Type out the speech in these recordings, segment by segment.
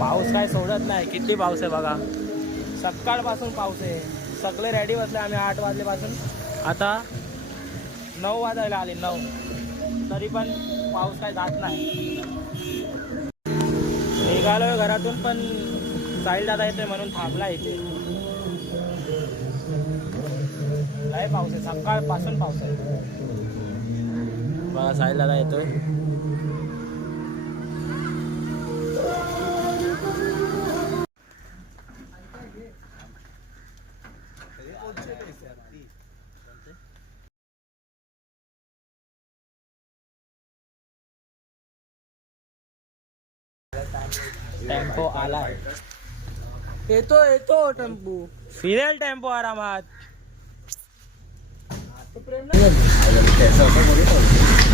पाऊस काय सोडत नाही, किती पाऊस आहे बघा. सकाळपासून पाऊस आहे. सगळे रेडी बसले आम्ही 8 वाजल्यापासून. आता 9 वाजायला आले 9, तरी पण पाऊस काय जात नाही. निघालोय घरातून पण साहिल दादा येतोय म्हणून थांबला इथे. काय पाऊस आहे, सकाळपासून पाऊस आहे बघा. साहिल दादा येतोय. टेम्पो आलाय. येतो येतो टेम्पो. फिरेल टेम्पो आरामात.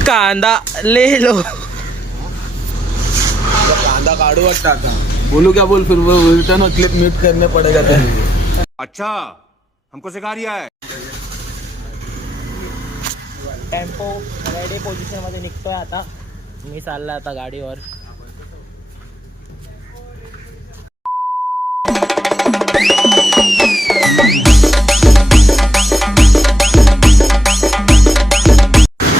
कांदा ले लो. कांदा काढू वाटतं आता. बोलू क्या बोल, फिर उल्टा ना क्लिप म्यूट करने पड़ेगा. अच्छा हमको सिखा रिया है. टेम्पो रेडी पोझिशन मध्ये निघतोय आता. मी चालला आता गाडीवर.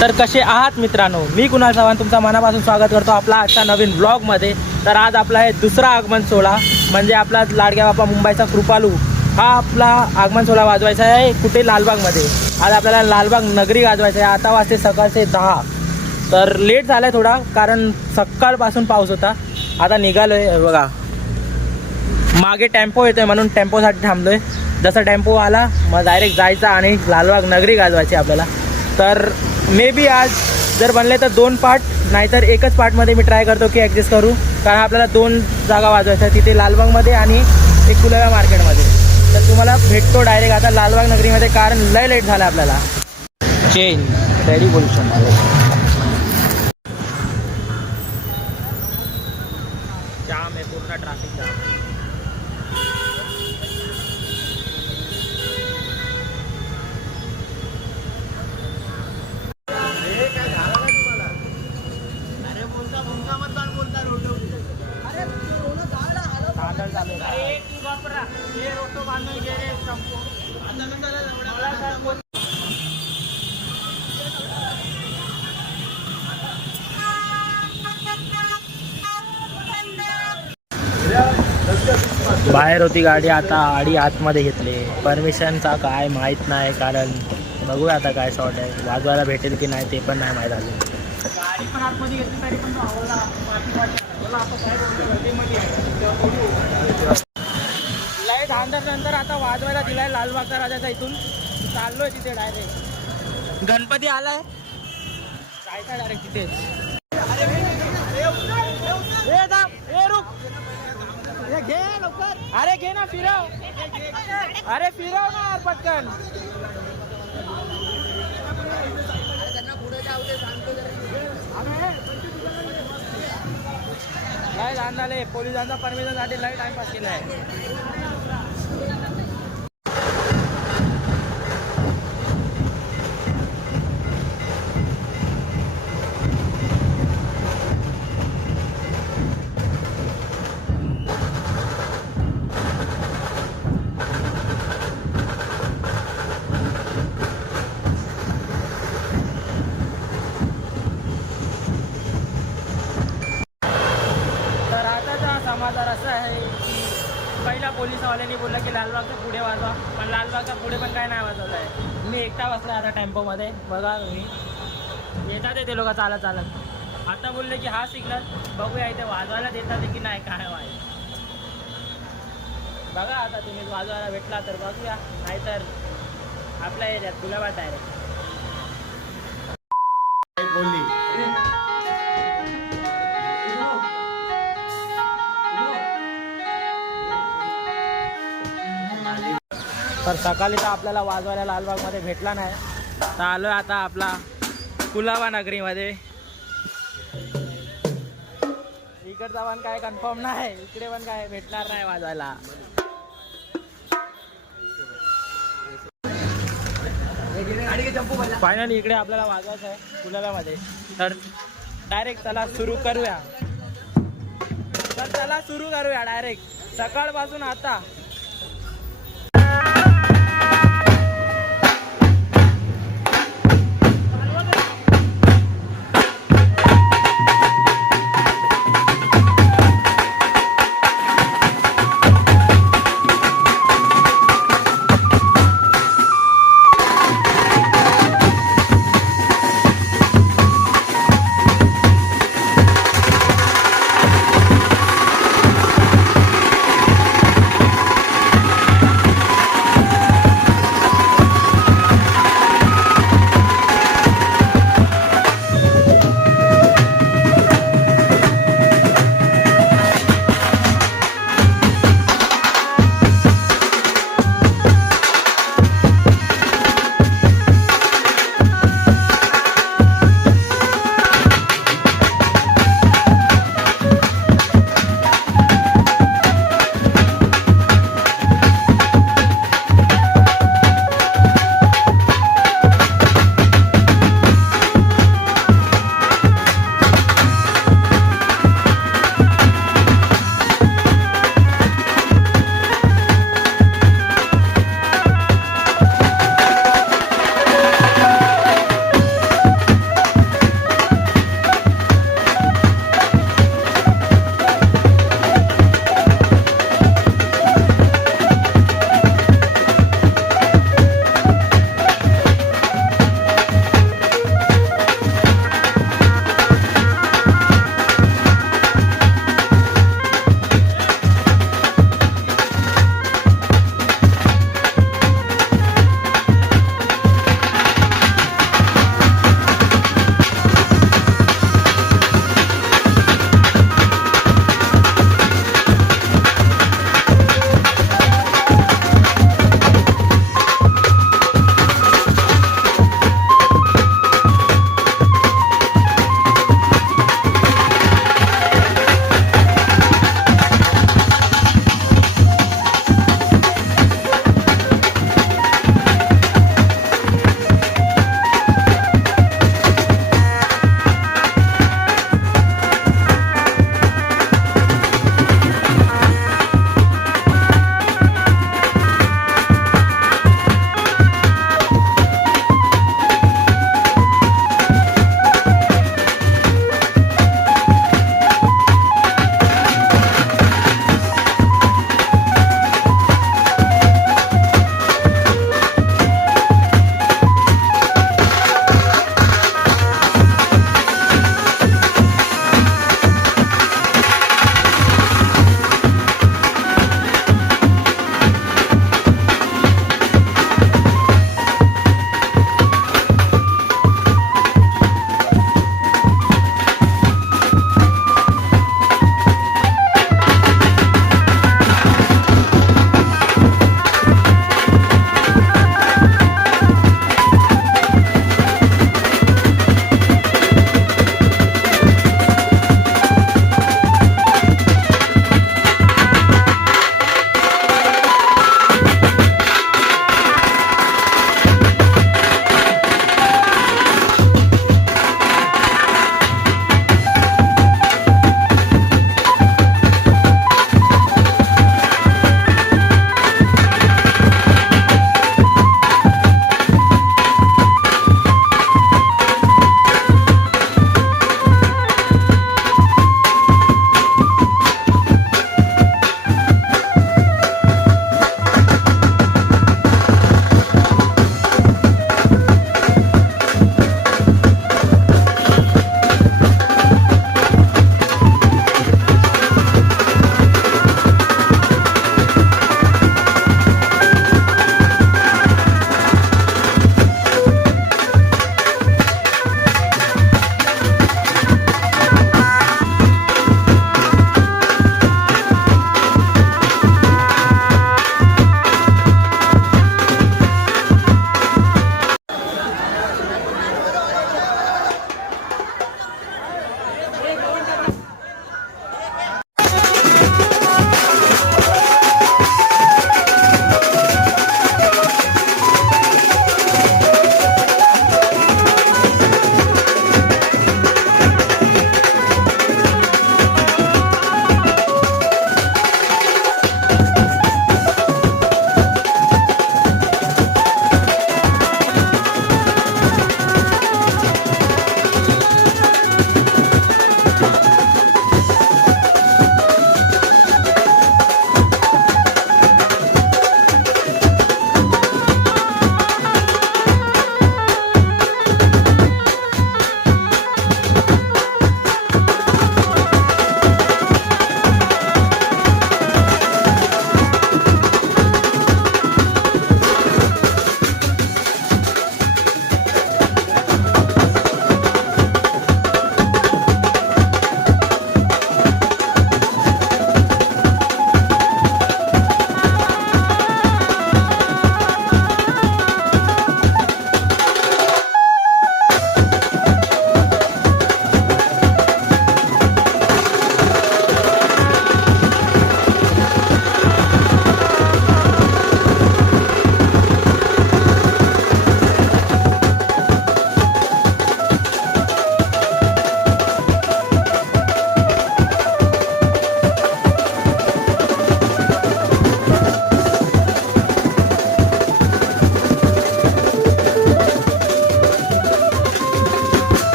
तर कसे आहात मित्रांनो, मी कुणाल चव्हाण तुमचा मनापासून स्वागत करतो आपला आजच्या नवीन ब्लॉगमध्ये. तर आज आपला हे दुसरा आगमन सोहळा, म्हणजे आपला लाडक्या बाप्पा मुंबईचा कृपालू हा आपला आगमन सोहळा वाजवायचा आहे. कुठे? लालबागमध्ये. आज आपल्याला लालबाग नगरी गाजवायचं आहे. आता वाजते सकाळचे 10. तर लेट झाला आहे थोडा, कारण सकाळपासून पाऊस होता. आता निघालो आहे बघा. मागे टेम्पो येतोय म्हणून टेम्पोसाठी थांबलोय. जसा टेम्पो आला मग डायरेक्ट जायचा आणि लालबाग नगरी गाजवायची आपल्याला. तर मे बी आज जर बनले तर 2 पार्ट, नाहीतर एकच पार्टमध्ये मी ट्राय करतो की ॲडजस्ट करू. कारण आपल्याला 2 जागा वाजवायच्या, तिथे लालबागमध्ये आणि एक कुलाबा मार्केटमध्ये. तर तुम्हाला भेटतो डायरेक्ट आता लालबाग नगरीमध्ये, कारण लय लेट झालं आपल्याला. चेन रेडी पोझिशन जाम आहे, पूर्ण ट्रॅफिक जाम. बाहेर होती गाडी, आता आडी आतमध्ये घेतली. परमिशनचा काय माहीत नाही, कारण बघूया आता काय शॉर्ट आहे. वाजवायला भेटेल की नाही ते पण नाही माहीत अजून. गाडी पण आतमध्ये घेतली तरी पण लाईट नंतर आता वाजवायला दिलाय लालबागचा राजाचा. इथून चाललोय तिथे डायरेक्ट. गणपती आलाय, जायचा डायरेक्ट तिथेच. घे लवकर. अरे घे ना, फिरव. अरे फिरव ना यार पटकन. लय लहान झाले. पोलिसांचा परमिशनसाठी लय टाइमपास केलाय. समाचार असं आहे की पहिला पोलिसवाल्यांनी बोललं की लालबागच्या पुढे वाजवा, पण लालबागच्या पुढे पण काय नाही वाजवत आहे. मी एकटा बसला आता टेम्पोमध्ये. बघा तुम्ही, येतात ते लोक चालत चालत. आता बोलले की हा सिग्नल बघूया इथे वाजवायला देतात की नाही, काय वाय बघा. आता तुम्ही वाजवायला भेटला तर बघूया, नाहीतर आपल्या एरियात कुलाबा डायरेक्ट बोलली. तर सकाळी तर आपल्याला वाजवायला लालबागमध्ये भेटला नाही. तर आलोय आता आपला कुलाबा नगरीमध्ये. इकडचा पण काय कन्फर्म नाही, इकडे पण काय भेटणार नाही वाजवायला. फायनली इकडे आपल्याला वाजवायचं आहे कुलाब्यामध्ये. तर डायरेक्ट चला सुरू करूया. तर चला सुरू करूया डायरेक्ट सकाळपासून आता.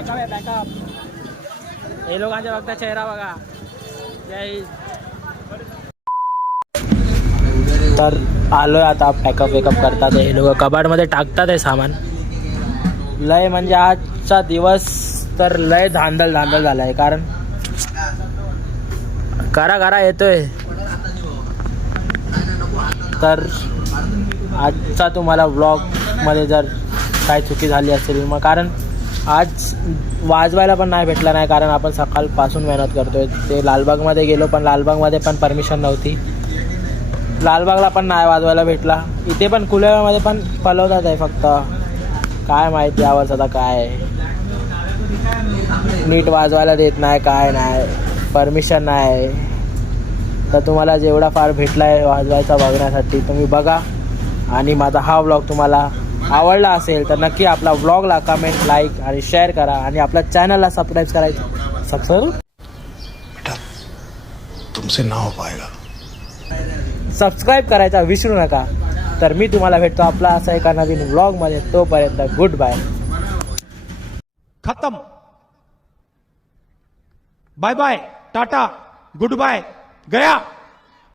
बॅकअप आहे बॅकअप. हे लोकांच्या फक्त चेहरा बघा. जय हिंद. तर आलोय आता पॅकअप वेकअप करतात हे लोक. कबाडमध्ये टाकतात हे सामान. लय म्हणजे आजचा दिवस तर लय धांदल झाला आहे. कारण करा येतोय. तर आजचा तुम्हाला व्लॉगमध्ये जर काय चुकी झाली असेल मग कारण आज वाजवायला पण नाही भेटला नाही. कारण आपण सकाळपासून मेहनत करतोय. ते लालबागमध्ये गेलो पण लालबागमध्ये पण परमिशन नव्हती. लालबागला पण नाही वाजवायला भेटला. इथे पण कुलेमध्ये पण पलवतात आहे फक्त. काय माहिती यावर आता काय नीट वाजवायला देत नाही काय नाही. परमिशन नाही. तर तुम्हाला जेवढा फार भेटला आहे वाजवायचा बघण्यासाठी तुम्ही बघा. आणि माझा हा व्लॉग तुम्हाला आवडला असेल तर नक्की आपला व्लॉगला कमेंट लाईक आणि शेअर करा. आणि आपल्या चॅनलला सबस्क्राईब करायचं. तुमसे ना हो पाएगा. सबस्क्राईब करायचा विसरू नका. तर मी तुम्हाला भेटतो आपला असा एका नवीन व्लॉगमध्ये. तोपर्यंत गुड बाय. खत्म. Bye bye tata goodbye गया.